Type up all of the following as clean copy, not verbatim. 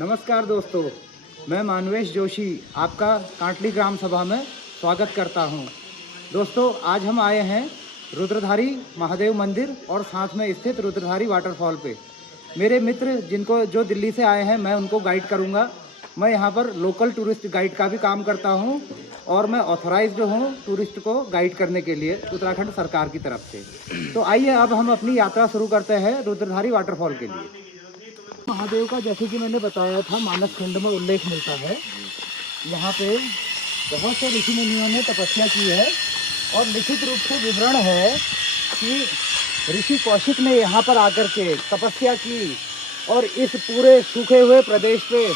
नमस्कार दोस्तों, मैं मानवेश जोशी आपका कांटली ग्राम सभा में स्वागत करता हूं। दोस्तों, आज हम आए हैं रुद्रधारी महादेव मंदिर और साथ में स्थित रुद्रधारी वाटरफॉल पे। मेरे मित्र जिनको जो दिल्ली से आए हैं, मैं उनको गाइड करूंगा। मैं यहां पर लोकल टूरिस्ट गाइड का भी काम करता हूं और मैं ऑथराइज्ड हूं टूरिस्ट को गाइड करने के लिए उत्तराखंड सरकार की तरफ से। तो आइए अब हम अपनी यात्रा शुरू करते हैं रुद्रधारी वाटरफॉल के लिए। महादेव का जैसे कि मैंने बताया था, मानस खंड में उल्लेख मिलता है। यहाँ पे बहुत से ऋषि मुनियों ने तपस्या की है और लिखित रूप से विवरण है कि ऋषि कौशिक ने यहाँ पर आकर के तपस्या की और इस पूरे सूखे हुए प्रदेश पे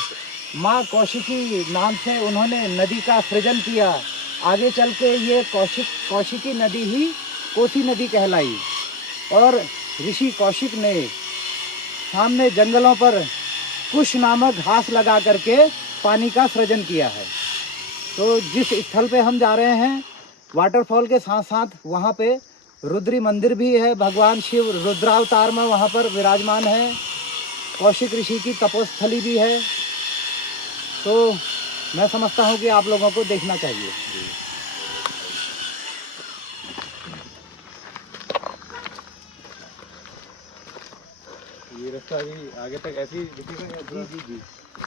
माँ कौशिकी नाम से उन्होंने नदी का सृजन किया। आगे चल के ये कौशिकी नदी ही कोसी नदी कहलाई और ऋषि कौशिक ने सामने जंगलों पर कुश नामक घास लगा करके पानी का सृजन किया है। तो जिस स्थल पे हम जा रहे हैं, वाटरफॉल के साथ साथ वहाँ पे रुद्री मंदिर भी है। भगवान शिव रुद्रावतार में वहाँ पर विराजमान है। कौशिक ऋषि की तपोस्थली भी है। तो मैं समझता हूँ कि आप लोगों को देखना चाहिए। ये रास्ता अभी आगे तक ऐसे ही दिखेगा या जी जी जी,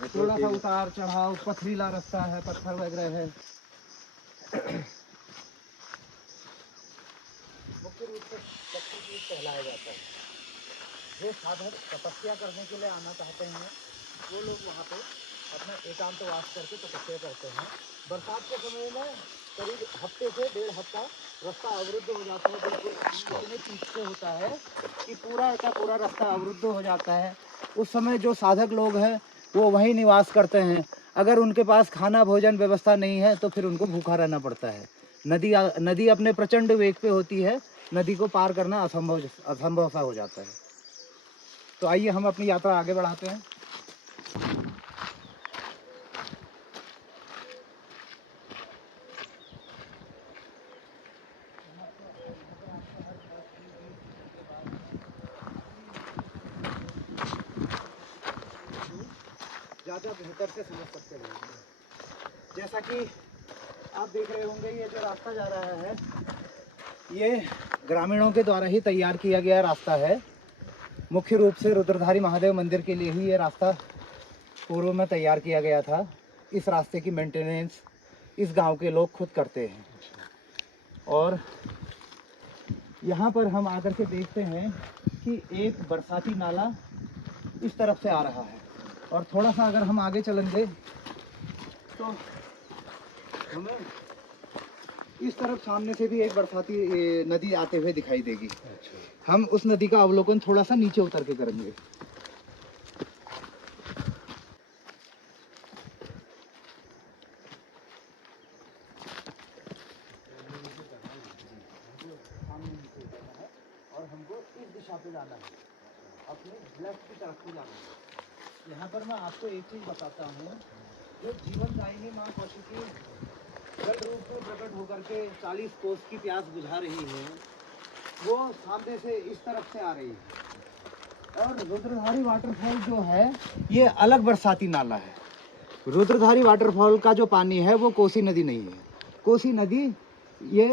थोड़ा सा उतार चढ़ाव, पथरीला रास्ता है, पत्थर वगैरह है। मुख्य रूप से शक्तिपीठ कहलाया जाता है। जो साधक तपस्या करने के लिए आना चाहते हैं, वो लोग वहाँ पे अपना एकांतवास करके तपस्या करते हैं। बरसात के समय में करीब हफ्ते से 1.5 हफ्ता रास्ता अवरुद्ध हो जाता है। बिल्कुल इतने पीछे से होता है कि पूरा का पूरा रास्ता अवरुद्ध हो जाता है। उस समय जो साधक लोग हैं वो वहीं निवास करते हैं। अगर उनके पास खाना भोजन व्यवस्था नहीं है तो फिर उनको भूखा रहना पड़ता है। नदी अपने प्रचंड वेग पे होती है। नदी को पार करना असंभव सा हो जाता है। तो आइए हम अपनी यात्रा आगे बढ़ाते हैं। ज़्यादा बेहतर से समझ सकते हैं। जैसा कि आप देख रहे होंगे, ये जो रास्ता जा रहा है ये ग्रामीणों के द्वारा ही तैयार किया गया रास्ता है। मुख्य रूप से रुद्रधारी महादेव मंदिर के लिए ही ये रास्ता पूर्व में तैयार किया गया था। इस रास्ते की मेंटेनेंस इस गांव के लोग खुद करते हैं। और यहाँ पर हम आकर के देखते हैं कि एक बरसाती नाला इस तरफ से आ रहा है और थोड़ा सा अगर हम आगे चलेंगे तो हमें इस तरफ सामने से भी एक बरसाती नदी आते हुए दिखाई देगी। हम उस नदी का अवलोकन थोड़ा सा नीचे उतर के करेंगे। और हमको इस दिशा पे जाना है, अपने लेफ्ट की तरफ को जाना है। यहाँ पर मैं आपको एक चीज़ बताता हूँ, जो जीवन दायिनी माँ कौशिकी जल रूप में प्रकट होकर के 40 कोस की प्यास बुझा रही है, वो सामने से इस तरफ से आ रही है। और रुद्रधारी वाटरफॉल जो है ये अलग बरसाती नाला है। रुद्रधारी वाटरफॉल का जो पानी है वो कोसी नदी नहीं है। कोसी नदी ये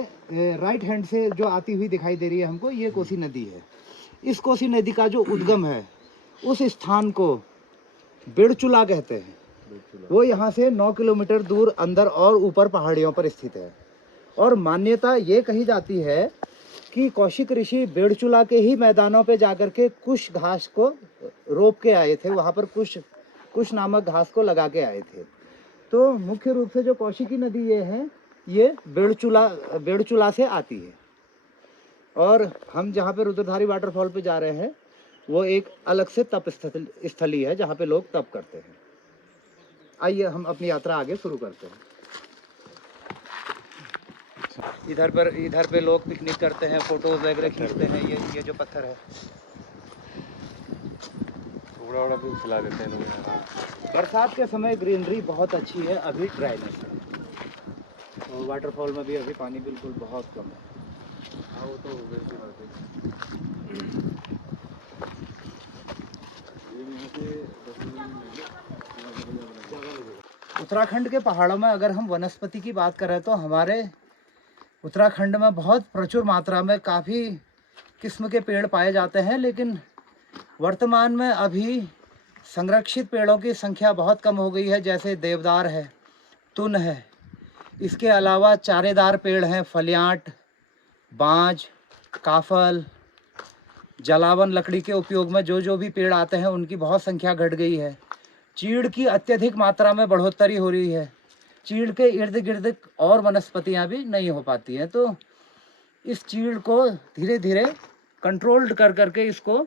राइट हैंड से जो आती हुई दिखाई दे रही है हमको, ये कोसी नदी है। इस कोसी नदी का जो उद्गम है उस स्थान को बिड़चुला कहते हैं। वो यहाँ से 9 किलोमीटर दूर अंदर और ऊपर पहाड़ियों पर स्थित है। और मान्यता ये कही जाती है कि कौशिक ऋषि बिड़चुला के ही मैदानों पे जाकर के कुश घास को रोप के आए थे। वहाँ पर कुश नामक घास को लगा के आए थे। तो मुख्य रूप से जो कौशिकी नदी ये है, ये बिड़चुला से आती है। और हम जहाँ पे रुद्रधारी वाटरफॉल पे जा रहे हैं वो एक अलग से तप स्थली है जहाँ पे लोग तप करते हैं। आइए हम अपनी यात्रा आगे शुरू करते हैं। इधर पे लोग पिकनिक करते हैं, फोटोज वगैरह खींचते हैं। ये जो पत्थर है थोड़ा भी खिला देते हैं लोग यहाँ। बरसात के समय ग्रीनरी बहुत अच्छी है। अभी ड्राइनेस है और वाटरफॉल में भी अभी पानी बिल्कुल बहुत कम है। हाँ, वो तो वैसी बात है। ये यहाँ से 10 मिनट उत्तराखंड के पहाड़ों में अगर हम वनस्पति की बात करें तो हमारे उत्तराखंड में बहुत प्रचुर मात्रा में काफ़ी किस्म के पेड़ पाए जाते हैं, लेकिन वर्तमान में अभी संरक्षित पेड़ों की संख्या बहुत कम हो गई है। जैसे देवदार है, तुन है, इसके अलावा चारेदार पेड़ हैं, फलियाट, बांज, काफल, जलावन लकड़ी के उपयोग में जो भी पेड़ आते हैं उनकी बहुत संख्या घट गई है। चीड़ की अत्यधिक मात्रा में बढ़ोतरी हो रही है। चीड़ के इर्द गिर्द और वनस्पतियां भी नहीं हो पाती हैं, तो इस चीड़ को धीरे धीरे कंट्रोल्ड कर करके इसको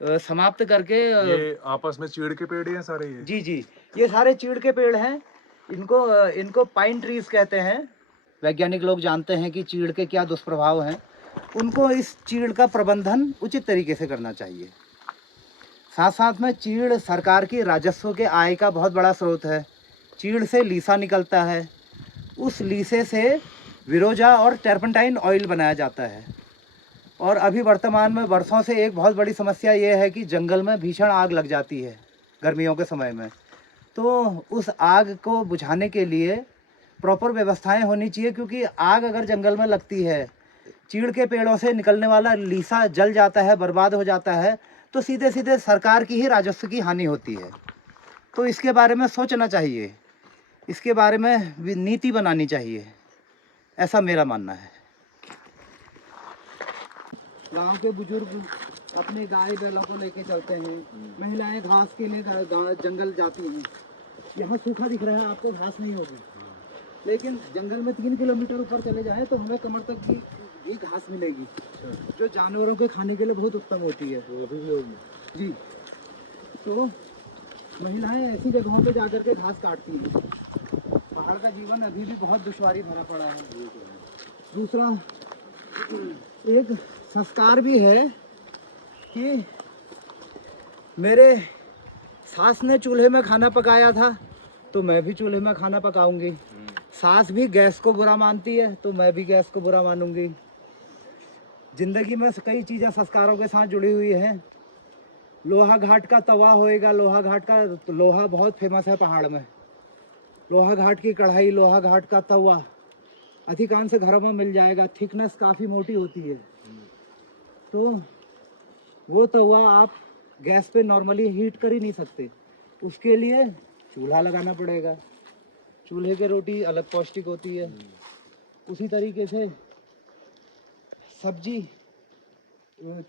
समाप्त करके ये आपस में चीड़ के पेड़ ही हैं सारे ये? जी जी, ये सारे चीड़ के पेड़ हैं। इनको पाइन ट्रीज कहते हैं। वैज्ञानिक लोग जानते हैं कि चीड़ के क्या दुष्प्रभाव हैं। उनको इस चीड़ का प्रबंधन उचित तरीके से करना चाहिए। साथ साथ में चीड़ सरकार की राजस्व के आय का बहुत बड़ा स्रोत है। चीड़ से लीसा निकलता है, उस लीसे से विरोजा और टर्पेंटाइन ऑयल बनाया जाता है। और अभी वर्तमान में वर्षों से एक बहुत बड़ी समस्या ये है कि जंगल में भीषण आग लग जाती है गर्मियों के समय में। तो उस आग को बुझाने के लिए प्रॉपर व्यवस्थाएं होनी चाहिए, क्योंकि आग अगर जंगल में लगती है, चीड़ के पेड़ों से निकलने वाला लीसा जल जाता है, बर्बाद हो जाता है, तो सीधे सीधे सरकार की ही राजस्व की हानि होती है। तो इसके बारे में सोचना चाहिए, इसके बारे में नीति बनानी चाहिए, ऐसा मेरा मानना है। गांव के बुजुर्ग अपने गाय बैलों को लेके चलते हैं, महिलाएं घास के लिए जंगल जाती हैं। यहाँ सूखा दिख रहा है आपको, घास नहीं होगी, लेकिन जंगल में 3 किलोमीटर ऊपर चले जाएं तो हमें कमर तक की घास मिलेगी, जो जानवरों के खाने के लिए बहुत उत्तम होती है। अभी भी होगी जी। तो महिलाएं ऐसी जगहों पे जाकर के घास काटती हैं। पहाड़ का जीवन अभी भी बहुत दुश्वारी भरा पड़ा है। दूसरा, एक संस्कार भी है कि मेरे सास ने चूल्हे में खाना पकाया था तो मैं भी चूल्हे में खाना पकाऊंगी। सास भी गैस को बुरा मानती है तो मैं भी गैस को बुरा मानूंगी। जिंदगी में कई चीज़ें संस्कारों के साथ जुड़ी हुई हैं। लोहा घाट का तवा होएगा, लोहा घाट का लोहा बहुत फेमस है पहाड़ में। लोहा घाट की कढ़ाई, लोहा घाट का तवा अधिकांश घरों में मिल जाएगा। थिकनेस काफ़ी मोटी होती है, तो वो तवा आप गैस पे नॉर्मली हीट कर ही नहीं सकते, उसके लिए चूल्हा लगाना पड़ेगा। चूल्हे की रोटी अलग पौष्टिक होती है। उसी तरीके से सब्जी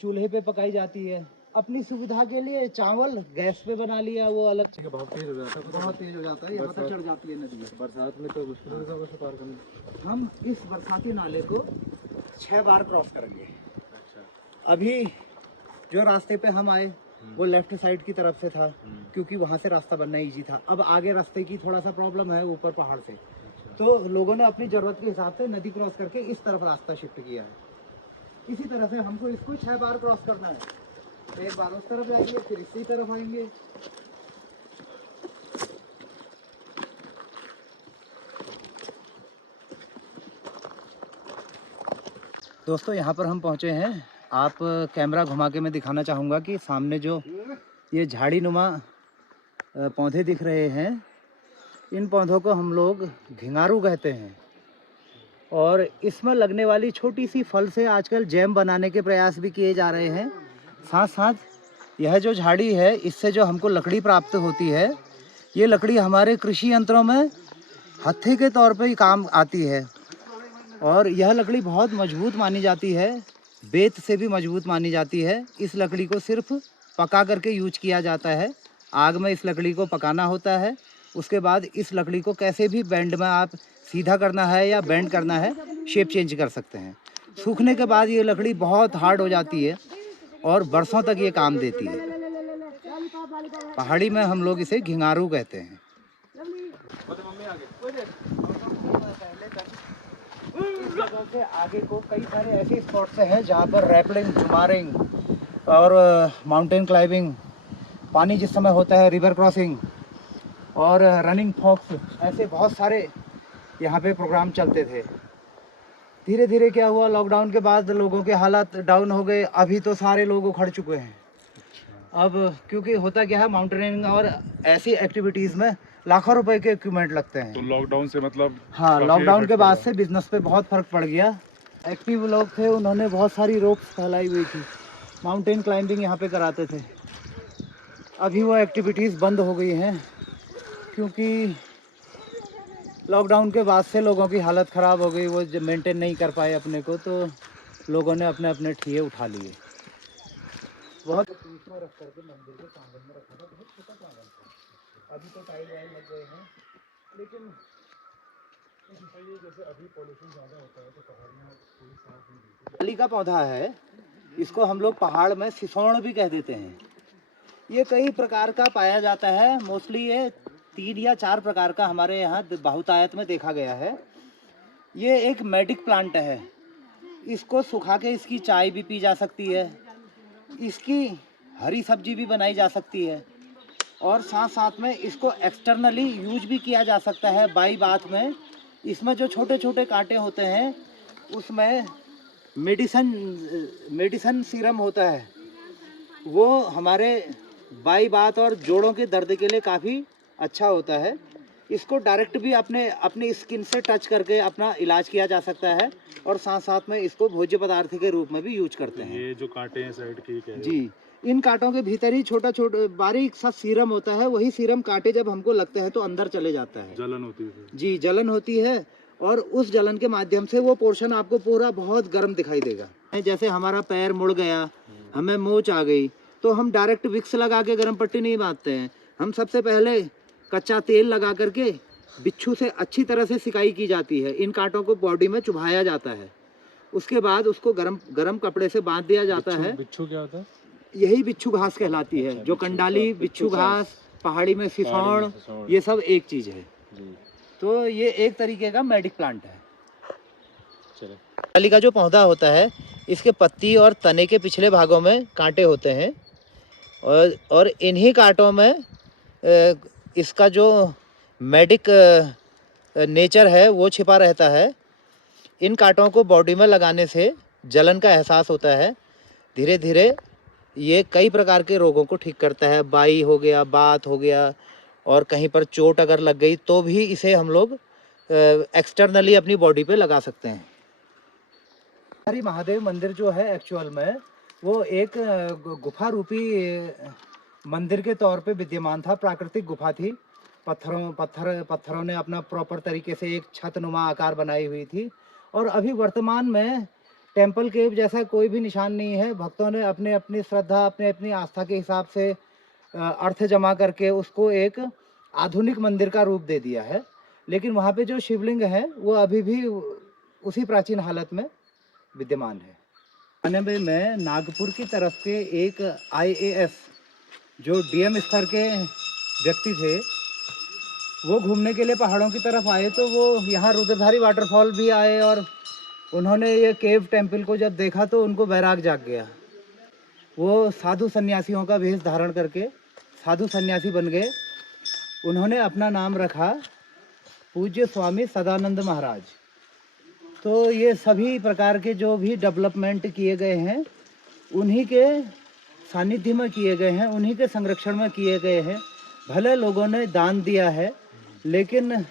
चूल्हे पे पकाई जाती है। अपनी सुविधा के लिए चावल गैस पे बना लिया, वो अलग बहुत तेज हो जाता है, बहुत तेज हो जाता है, यहाँ तक चढ़ जाती है नदी। बरसात में तो मुश्किल होगा उसे पार करना। हम इस बरसाती नाले को 6 बार क्रॉस करेंगे। अच्छा। अभी जो रास्ते पे हम आए वो लेफ्ट साइड की तरफ से था, क्योंकि वहाँ से रास्ता बनना ईजी था। अब आगे रास्ते की थोड़ा सा प्रॉब्लम है ऊपर पहाड़ से, तो लोगों ने अपनी ज़रूरत के हिसाब से नदी क्रॉस करके इस तरफ रास्ता शिफ्ट किया है। इसी तरह से हमको इसको 6 बार क्रॉस करना है। एक बार उस तरफ जाएंगे, फिर इसी तरफ आएंगे। दोस्तों, यहाँ पर हम पहुँचे हैं। आप कैमरा घुमा के मैं दिखाना चाहूँगा कि सामने जो ये झाड़ी नुमा पौधे दिख रहे हैं, इन पौधों को हम लोग घिंगारू कहते हैं। और इसमें लगने वाली छोटी सी फल से आजकल जैम बनाने के प्रयास भी किए जा रहे हैं। साथ साथ यह जो झाड़ी है, इससे जो हमको लकड़ी प्राप्त होती है, ये लकड़ी हमारे कृषि यंत्रों में हत्थे के तौर पे ही काम आती है। और यह लकड़ी बहुत मजबूत मानी जाती है, बेत से भी मजबूत मानी जाती है। इस लकड़ी को सिर्फ पका करके यूज किया जाता है। आग में इस लकड़ी को पकाना होता है, उसके बाद इस लकड़ी को कैसे भी बेंड में आप सीधा करना है या बेंड करना है, शेप चेंज कर सकते हैं। सूखने के बाद ये लकड़ी बहुत हार्ड हो जाती है और बरसों तक ये काम देती है। पहाड़ी में हम लोग इसे घिंगारू कहते हैं। इस जगह से आगे को कई सारे ऐसे स्पॉट्स हैं जहाँ पर रैपलिंग, जुमारिंग और माउंटेन क्लाइंबिंग, पानी जिस समय होता है, रिवर क्रॉसिंग और रनिंग फॉक्स, ऐसे बहुत सारे यहाँ पे प्रोग्राम चलते थे। धीरे धीरे क्या हुआ, लॉकडाउन के बाद लोगों के हालात डाउन हो गए। अभी तो सारे लोग उखड़ चुके हैं। अब क्योंकि होता क्या है, माउंटेनियरिंग और ऐसी एक्टिविटीज़ में लाखों रुपए के इक्विपमेंट लगते हैं। तो लॉकडाउन से मतलब हाँ, काफी लॉकडाउन इफेक्ट के बाद पड़ा। से बिजनेस पे बहुत फर्क पड़ गया। एक्टिव लोग थे, उन्होंने बहुत सारी रोप्स फैलाई हुई थी, माउंटेन क्लाइंबिंग यहाँ पे कराते थे। अभी वो एक्टिविटीज़ बंद हो गई हैं क्योंकि लॉकडाउन के बाद से लोगों की हालत ख़राब हो गई, वो जब मेंटेन नहीं कर पाए अपने को, तो लोगों ने अपने अपने ठिये उठा लिए। बहुत बीच में रख करके मंदिर के प्रांगण में रखा था, बहुत छोटा प्रांगण था। अभी तो टाइल वाइल लग गए हैं, लेकिन जैसे अभी पॉल्यूशन ज़्यादा होता है तो पहाड़ियाँ थोड़ी साफ नहीं दिखती। डाली का पौधा है, इसको हम लोग पहाड़ में सिसोण भी कह देते हैं। ये कई प्रकार का पाया जाता है, मोस्टली ये 3 या 4 प्रकार का हमारे यहाँ बहुतायत में देखा गया है। ये एक मेडिक प्लांट है, इसको सुखा के इसकी चाय भी पी जा सकती है, इसकी हरी सब्जी भी बनाई जा सकती है, और साथ साथ में इसको एक्सटर्नली यूज भी किया जा सकता है बाई बाथ में। इसमें जो छोटे छोटे कांटे होते हैं उसमें मेडिसन सीरम होता है, वो हमारे बाई बात और जोड़ों के दर्द के लिए काफ़ी अच्छा होता है। इसको डायरेक्ट भी अपनी स्किन से टच करके अपना इलाज किया जा सकता है, और साथ साथ में इसको भोज्य पदार्थ के रूप में भी यूज करते हैं। ये जो कांटे हैं साइड के कह रहे हो? जी, इन कांटों के भीतर ही छोटा छोटा बारीक सा सीरम होता है, वही सीरम कांटे जब हमको लगते हैं तो अंदर चले जाता है। जलन होती है। जी, जलन होती है, और उस जलन के माध्यम से वो पोर्शन आपको पूरा बहुत गर्म दिखाई देगा। जैसे हमारा पैर मुड़ गया, हमें मोच आ गई, तो हम डायरेक्ट विक्स लगा के गर्म पट्टी नहीं बांधते हैं। हम सबसे पहले कच्चा तेल लगा करके बिच्छू से अच्छी तरह से सिकाई की जाती है, इन कांटों को बॉडी में चुभाया जाता है, उसके बाद उसको गरम कपड़े से बांध दिया जाता है। बिच्छू क्या होता है? यही बिच्छू घास कहलाती है। जो कंडाली, बिच्छू घास, पहाड़ी में सिसौड़, ये सब एक चीज़ है। तो ये एक तरीके का मेडिक प्लांट है। कंडाली का जो पौधा होता है, इसके पत्ती और तने के पिछले भागों में कांटे होते हैं, और इन्हीं कांटों में इसका जो मेडिक नेचर है वो छिपा रहता है। इन कांटों को बॉडी में लगाने से जलन का एहसास होता है। धीरे धीरे ये कई प्रकार के रोगों को ठीक करता है, बाई हो गया, बात हो गया, और कहीं पर चोट अगर लग गई तो भी इसे हम लोग एक्सटर्नली अपनी बॉडी पे लगा सकते हैं। हमारी महादेव मंदिर जो है एक्चुअल में वो एक गुफा रूपी मंदिर के तौर पे विद्यमान था, प्राकृतिक गुफा थी। पत्थरों ने अपना प्रॉपर तरीके से एक छतनुमा आकार बनाई हुई थी, और अभी वर्तमान में टेम्पल केव जैसा कोई भी निशान नहीं है। भक्तों ने अपने अपनी श्रद्धा, अपने अपनी आस्था के हिसाब से अर्थ जमा करके उसको एक आधुनिक मंदिर का रूप दे दिया है, लेकिन वहाँ पे जो शिवलिंग है वो अभी भी उसी प्राचीन हालत में विद्यमान है। 99 में नागपुर की तरफ के एक IAS जो DM स्तर के व्यक्ति थे, वो घूमने के लिए पहाड़ों की तरफ आए, तो वो यहाँ रुद्रधारी वाटरफॉल भी आए, और उन्होंने ये केव टेम्पल को जब देखा तो उनको वैराग जाग गया। वो साधु सन्यासियों का वेश धारण करके साधु सन्यासी बन गए। उन्होंने अपना नाम रखा पूज्य स्वामी सदानंद महाराज। तो ये सभी प्रकार के जो भी डेवलपमेंट किए गए हैं उन्हीं के सानिध्य में किए गए हैं, उन्हीं के संरक्षण में किए गए हैं। भले लोगों ने दान दिया है, लेकिन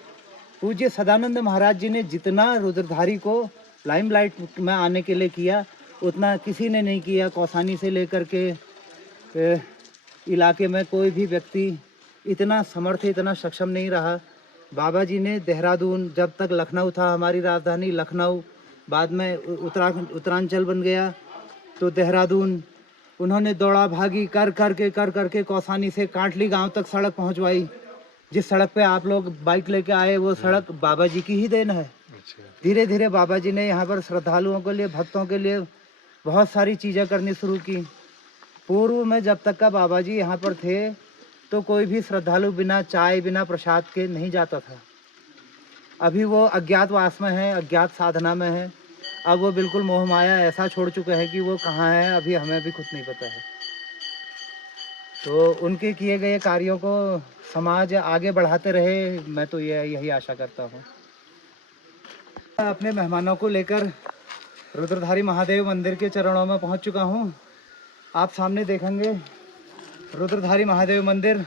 पूज्य सदानंद महाराज जी ने जितना रुद्रधारी को लाइमलाइट में आने के लिए किया, उतना किसी ने नहीं किया। कौसानी से लेकर के इलाके में कोई भी व्यक्ति इतना समर्थ, इतना सक्षम नहीं रहा। बाबा जी ने देहरादून, जब तक लखनऊ था हमारी राजधानी लखनऊ, बाद में उत्तरांचल बन गया तो देहरादून, उन्होंने दौड़ा भागी कर करके कौसानी से कांटली गांव तक सड़क पहुंचवाई। जिस सड़क पे आप लोग बाइक लेके आए वो सड़क बाबा जी की ही देन है। धीरे धीरे बाबा जी ने यहाँ पर श्रद्धालुओं के लिए, भक्तों के लिए बहुत सारी चीज़ें करनी शुरू की। पूर्व में जब तक का बाबा जी यहाँ पर थे तो कोई भी श्रद्धालु बिना चाय, बिना प्रसाद के नहीं जाता था। अभी वो अज्ञातवास में है, अज्ञात साधना में है। अब वो बिल्कुल मोह माया ऐसा छोड़ चुके हैं कि वो कहाँ है अभी हमें भी खुद नहीं पता है। तो उनके किए गए कार्यों को समाज आगे बढ़ाते रहे, मैं तो यही आशा करता हूँ। अपने मेहमानों को लेकर रुद्रधारी महादेव मंदिर के चरणों में पहुँच चुका हूँ। आप सामने देखेंगे रुद्रधारी महादेव मंदिर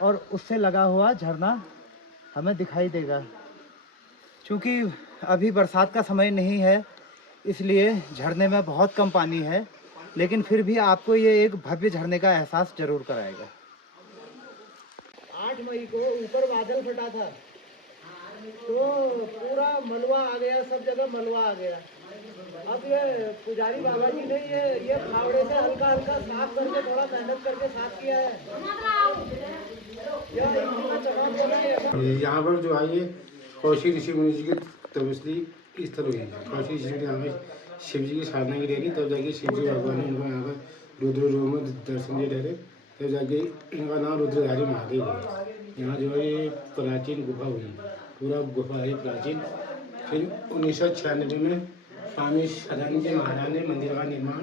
और उससे लगा हुआ झरना हमें दिखाई देगा। क्योंकि अभी बरसात का समय नहीं है, इसलिए झरने में बहुत कम पानी है, लेकिन फिर भी आपको ये एक भव्य झरने का एहसास जरूर कराएगा। 8 मई को ऊपर बादल फटा था, तो पूरा मलबा आ गया, सब जगह मलबा आ गया। अब ये पुजारी बाबा जी ने ये फावड़े से हल्का हल्का साफ करके, थोड़ा मेहनत करके साफ किया है। यहाँ पर जो है ये कौशिक ऋषि मुनि जी की तपस्वी स्थल हुई है। कौशिक ऋषि ने यहाँ पे शिव जी की साधना की ठहरी, तब जाके शिव जी भगवान ने इनको यहाँ पर रुद्र रूप में दर्शन दिए ठहरे, तब जाके इनका नाम रुद्रधारी महादेव है। यहाँ जो है ये प्राचीन गुफा हुई, पूरा गुफा है प्राचीन। फिर 1996 में स्वामी सदानंद जी महाराज ने मंदिर का निर्माण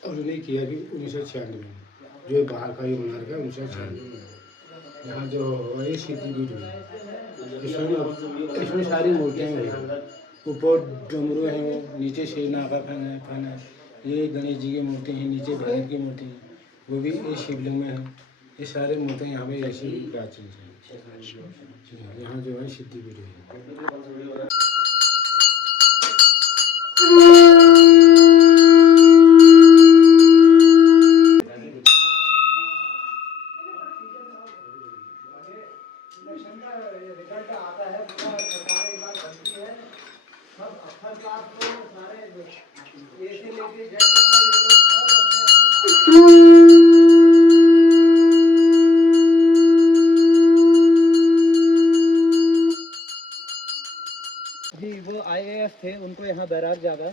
उन्होंने किया कि 1996 में, जो बाहर का ये मंदिर का 1996 में। यहाँ जो है सिद्धिपीठ हुई, इसमें सारी मूर्तियाँ हुई। ऊपर डमरू हैं, वो नीचे शेरनाग का फन है, ये गणेश जी की मूर्ति है, नीचे भैरव की मूर्ति है, वो भी ये शिवलिंग में है। ये सारे मूर्तियाँ यहाँ पे ऐसी प्राचीन है। यहाँ जो है सिद्धिपीठ हुई। जी, वो IAS थे, उनको यहाँ बैराग जागा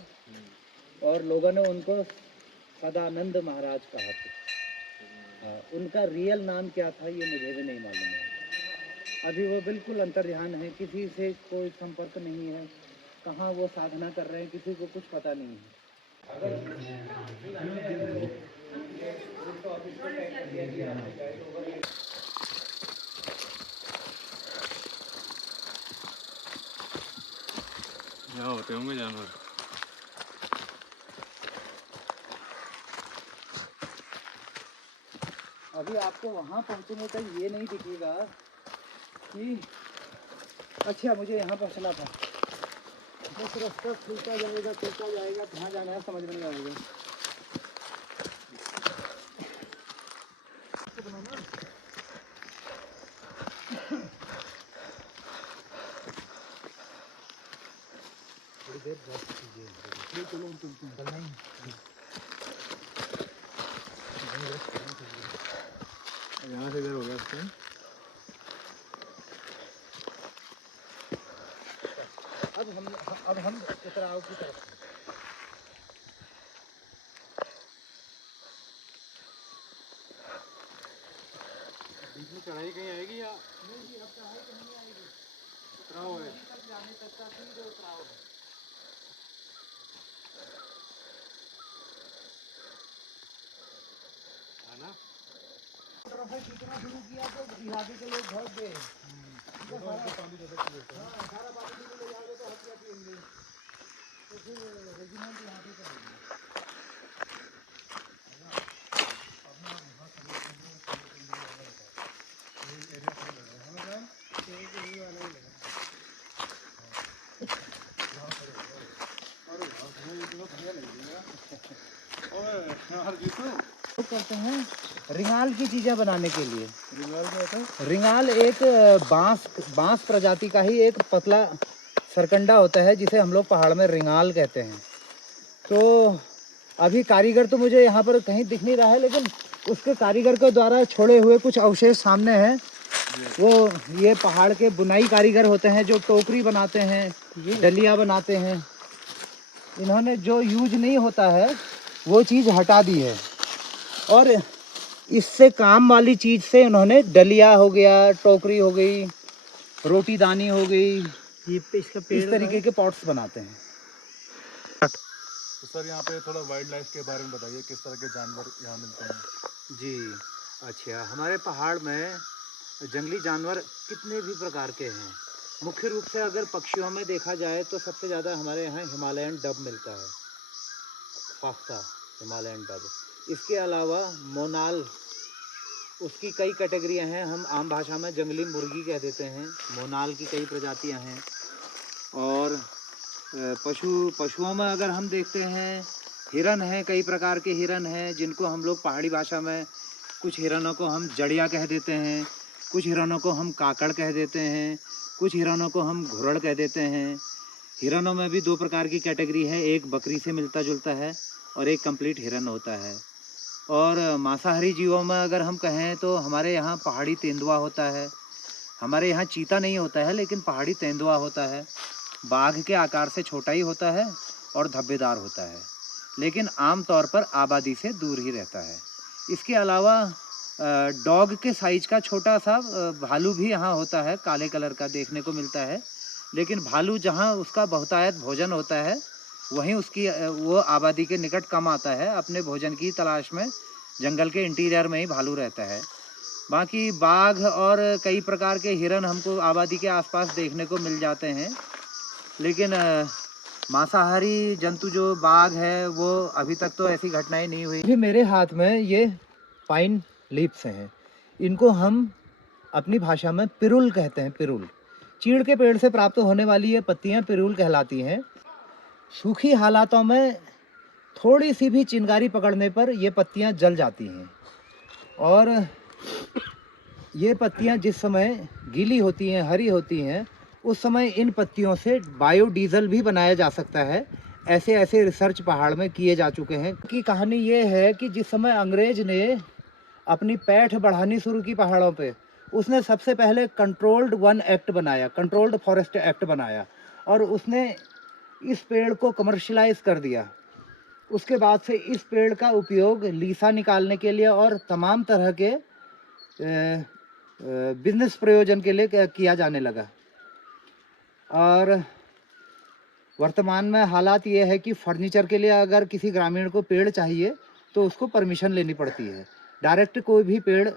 और लोगों ने उनको सदानंद महाराज कहा था। उनका रियल नाम क्या था ये मुझे भी नहीं मालूम है। अभी वो बिल्कुल अंतर्ध्यान है, किसी से कोई संपर्क नहीं है, कहाँ वो साधना कर रहे हैं किसी को कुछ पता नहीं है। यहाँ होते होंगे जानवर। अभी आपको वहाँ पहुँचने तक ये नहीं दिखेगा कि अच्छा मुझे यहाँ पहुँचना था, बस रास्ता खुलता जाएगा कहाँ जाना है समझ में नहीं आएगा। थोड़ी देर रेस्ट कीजिए, चलो चलना ही यहाँ से इधर हो गया उसका। अब हम उतराव की तरफ हैं। बीच में चढ़ाई कहीं आएगी या नहीं जी, अब चढ़ाई कहीं नहीं आएगी, उतराव है? तक जाने तक का सीधे उतराव है। है ना? तरफ से खींचना शुरू किया तो इलाके के लोग भाग गए। सारा पानी ले जाओगे तो हत्या पिएंगे, तो फिर रेजिमेंट यहाँ पे करेंगे। करते हैं रिंगाल की चीजें बनाने के लिए। रिंगाल क्या होता है? रिंगाल एक बांस प्रजाति का ही एक पतला सरकंडा होता है, जिसे हम लोग पहाड़ में रिंगाल कहते हैं। तो अभी कारीगर तो मुझे यहाँ पर कहीं दिख नहीं रहा है, लेकिन उसके कारीगर के द्वारा छोड़े हुए कुछ अवशेष सामने हैं। वो ये पहाड़ के बुनाई कारीगर होते हैं, जो टोकरी बनाते हैं, डलिया बनाते हैं। इन्होंने जो यूज नहीं होता है वो चीज़ हटा दी है, और इससे काम वाली चीज़ से उन्होंने डलिया हो गया, टोकरी हो गई, रोटी दानी हो गई, ये इसका इस तरीके के पॉट्स बनाते हैं। तो सर यहाँ पे थोड़ा वाइल्ड लाइफ के बारे में बताइए, किस तरह के जानवर यहाँ मिलते हैं? जी अच्छा, हमारे पहाड़ में जंगली जानवर कितने भी प्रकार के हैं। मुख्य रूप से अगर पक्षियों में देखा जाए तो सबसे ज़्यादा हमारे यहाँ हिमालयन डब मिलता है, फाख्ता हिमालयन डब। इसके अलावा मोनाल उसकी कई कैटेगरियां हैं। हम आम भाषा में जंगली मुर्गी कह देते हैं। मोनाल की कई प्रजातियां हैं। और पशुओं में अगर हम देखते हैं, हिरन हैं, कई प्रकार के हिरन हैं जिनको हम लोग पहाड़ी भाषा में, कुछ हिरनों को हम जड़िया कह देते हैं, कुछ हिरनों को हम काकड़ कह देते हैं, कुछ हिरनों को हम घुरड़ कह देते हैं। हिरनों में भी 2 प्रकार की कैटेगरी है, एक बकरी से मिलता जुलता है और एक कंप्लीट हिरन होता है। और मांसाहारी जीवों में अगर हम कहें तो हमारे यहाँ पहाड़ी तेंदुआ होता है। हमारे यहाँ चीता नहीं होता है, लेकिन पहाड़ी तेंदुआ होता है। बाघ के आकार से छोटा ही होता है और धब्बेदार होता है, लेकिन आम तौर पर आबादी से दूर ही रहता है। इसके अलावा डॉग के साइज़ का छोटा सा भालू भी यहाँ होता है, काले कलर का देखने को मिलता है। लेकिन भालू जहाँ उसका बहुतायत भोजन होता है, वहीं उसकी वो आबादी के निकट कम आता है। अपने भोजन की तलाश में जंगल के इंटीरियर में ही भालू रहता है। बाकी बाघ और कई प्रकार के हिरन हमको आबादी के आसपास देखने को मिल जाते हैं, लेकिन मांसाहारी जंतु जो बाघ है वो अभी तक तो ऐसी घटनाएं नहीं हुई। मेरे हाथ में ये पाइन लीव्स हैं। इनको हम अपनी भाषा में पिरुल कहते हैं। पिरुल चीड़ के पेड़ से प्राप्त होने वाली ये पत्तियां पिरुल कहलाती हैं। सूखी हालातों में थोड़ी सी भी चिंगारी पकड़ने पर ये पत्तियां जल जाती हैं। और ये पत्तियां जिस समय गीली होती हैं, हरी होती हैं, उस समय इन पत्तियों से बायोडीजल भी बनाया जा सकता है। ऐसे रिसर्च पहाड़ में किए जा चुके हैं। की कहानी ये है कि जिस समय अंग्रेज ने अपनी पैठ बढ़ानी शुरू की पहाड़ों पे, उसने सबसे पहले कंट्रोल्ड वन एक्ट बनाया, कंट्रोल्ड फॉरेस्ट एक्ट बनाया, और उसने इस पेड़ को कमर्शलाइज कर दिया। उसके बाद से इस पेड़ का उपयोग लीसा निकालने के लिए और तमाम तरह के बिजनेस प्रयोजन के लिए किया जाने लगा। और वर्तमान में हालात ये है कि फर्नीचर के लिए अगर किसी ग्रामीण को पेड़ चाहिए तो उसको परमिशन लेनी पड़ती है। डायरेक्ट कोई भी पेड़,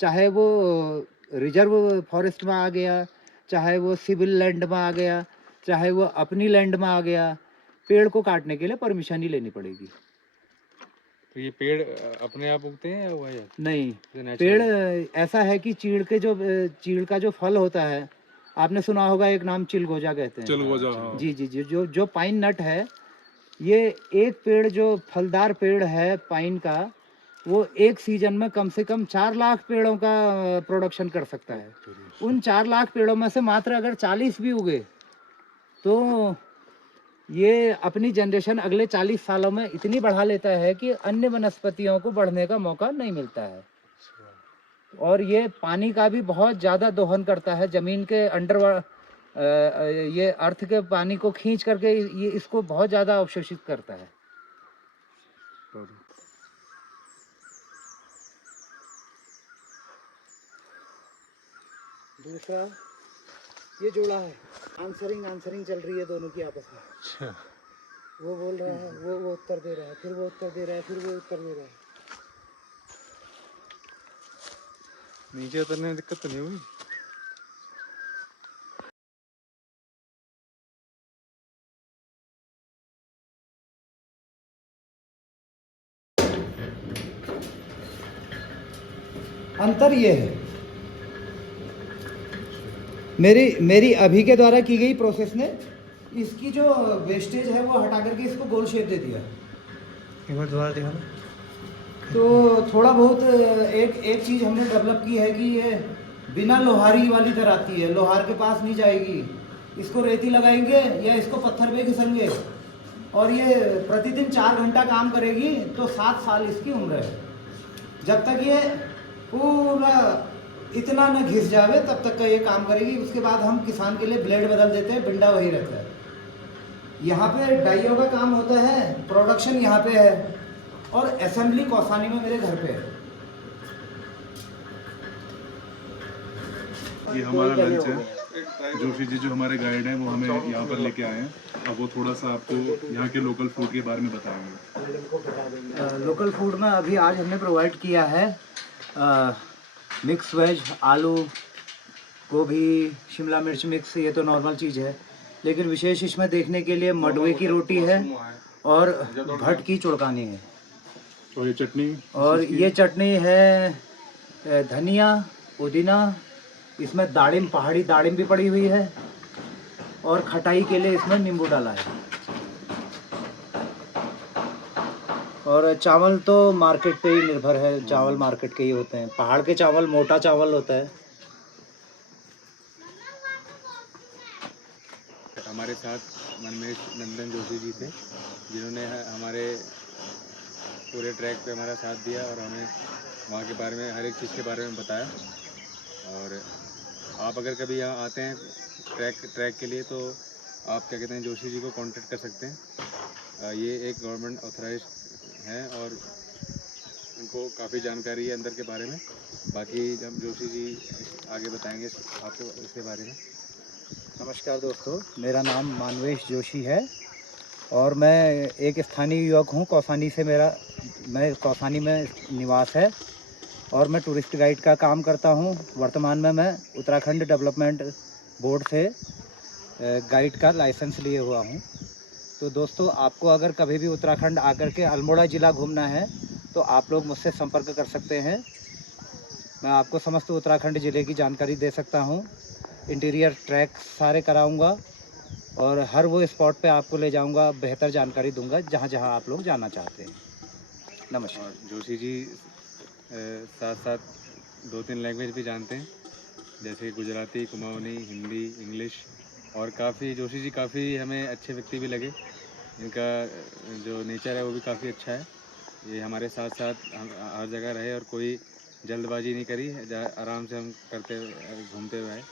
चाहे वो रिजर्व फॉरेस्ट में आ गया, चाहे वो सिविल लैंड में आ गया, चाहे वो अपनी लैंड में आ गया, पेड़ को काटने के लिए परमिशन ही लेनी पड़ेगी। तो ये पेड़ अपने आप उगते हैं या हुआ है? नहीं, पेड़ ऐसा है कि चीड़ का जो फल होता है, आपने सुना होगा एक नाम चिलगोजा कहते हैं। चिलगोजा, हाँ। जी जी जी, जो पाइन नट है, ये एक पेड़ जो फलदार पेड़ है पाइन का, वो एक सीजन में कम से कम 4 लाख पेड़ों का प्रोडक्शन कर सकता है। उन 4 लाख पेड़ों में से मात्र अगर 40 भी उगे तो ये अपनी जनरेशन अगले 40 सालों में इतनी बढ़ा लेता है कि अन्य वनस्पतियों को बढ़ने का मौका नहीं मिलता है। और ये पानी का भी बहुत ज़्यादा दोहन करता है। ज़मीन के अंडर ये अर्थ के पानी को खींच करके ये इसको बहुत ज़्यादा अवशोषित करता है। दूसरा ये जोड़ा है, आंसरिंग चल रही है दोनों की आपस में। अच्छा। वो बोल रहा है, वो उत्तर दे रहा है, फिर वो उत्तर दे रहा है, फिर वो उत्तर दे रहा है। नीचे उतरने में दिक्कत तो नहीं हुई? अंतर ये है, मेरी अभी के द्वारा की गई प्रोसेस ने इसकी जो वेस्टेज है वो हटा करके इसको गोल शेप दे दिया। एक बार दोबारा दिखाना। तो थोड़ा बहुत एक चीज़ हमने डेवलप की है कि ये बिना लोहारी वाली दराती है, लोहार के पास नहीं जाएगी। इसको रेती लगाएंगे या इसको पत्थर पे घिसेंगे और ये प्रतिदिन 4 घंटा काम करेगी तो 7 साल इसकी उम्र है। जब तक ये पूरा इतना न घिस जावे तब तक का ये काम करेगी। उसके बाद हम किसान के लिए ब्लेड बदल देते हैं, बिंडा वही रहता है। यहाँ पे डाइयों का काम होता है, प्रोडक्शन यहाँ पे है और असेंबली कौसानी में मेरे घर पे है। ये हमारा लंच है। जोशी जी जो हमारे गाइड हैं वो हमें यहाँ पर लेके आए हैं। अब वो थोड़ा सा आपको यहाँ के लोकल फूड के बारे में बताएंगे। लोकल फूड में अभी आज हमने प्रोवाइड किया है मिक्स वेज, आलू, गोभी, शिमला मिर्च मिक्स, ये तो नॉर्मल चीज़ है। लेकिन विशेष इसमें देखने के लिए मडवे की रोटी है और भट की चुड़कानी है। और ये चटनी? और ये चटनी है धनिया, पुदीना, इसमें दाड़िम, पहाड़ी दाड़िम भी पड़ी हुई है और खटाई के लिए इसमें नींबू डाला है। और चावल तो मार्केट पे ही निर्भर है, चावल मार्केट के ही होते हैं। पहाड़ के चावल मोटा चावल होता है। हमारे साथ मनमेश नंदन जोशी जी थे, जिन्होंने हमारे पूरे ट्रैक पे हमारा साथ दिया और हमें वहाँ के बारे में, हर एक चीज़ के बारे में बताया। और आप अगर कभी यहाँ आते हैं ट्रैक के लिए, तो आप क्या कहते हैं, जोशी जी को कांटेक्ट कर सकते हैं। ये एक गवर्नमेंट ऑथराइज हैं और उनको काफ़ी जानकारी है अंदर के बारे में। बाकी जब जोशी जी आगे बताएंगे आपको इसके बारे में। नमस्कार दोस्तों, मेरा नाम मानवेश जोशी है और मैं एक स्थानीय युवक हूँ। कौसानी में निवास है और मैं टूरिस्ट गाइड का काम करता हूँ। वर्तमान में मैं उत्तराखंड डेवलपमेंट बोर्ड से गाइड का लाइसेंस लिए हुआ हूँ। तो दोस्तों, आपको अगर कभी भी उत्तराखंड आकर के अल्मोड़ा ज़िला घूमना है तो आप लोग मुझसे संपर्क कर सकते हैं। मैं आपको समस्त उत्तराखंड ज़िले की जानकारी दे सकता हूँ। इंटीरियर ट्रैक सारे कराऊंगा और हर वो स्पॉट पे आपको ले जाऊंगा, बेहतर जानकारी दूंगा जहाँ जहाँ आप लोग जाना चाहते हैं। नमस्कार। और जोशी जी साथ साथ 2-3 लैंग्वेज भी जानते हैं, जैसे गुजराती, कुमाऊनी, हिंदी, इंग्लिश। और काफ़ी जोशी जी काफ़ी हमें अच्छे व्यक्ति भी लगे। इनका जो नेचर है वो भी काफ़ी अच्छा है। ये हमारे साथ साथ हर जगह रहे और कोई जल्दबाजी नहीं करी, आराम से हम घूमते हुए आए।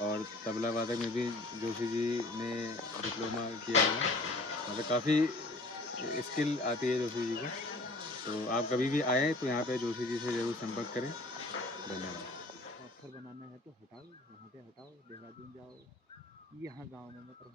और तबला वादक में भी जोशी जी ने डिप्लोमा किया हुआ है, मतलब काफ़ी स्किल आती है जोशी जी को। तो आप कभी भी आए तो यहाँ पे जोशी जी से ज़रूर संपर्क करें। धन्यवाद। पत्थर बनाना है तो हटाओ, यहाँ पे हटाओ, देहरादून जाओ, यहाँ गाँव में मत रहो।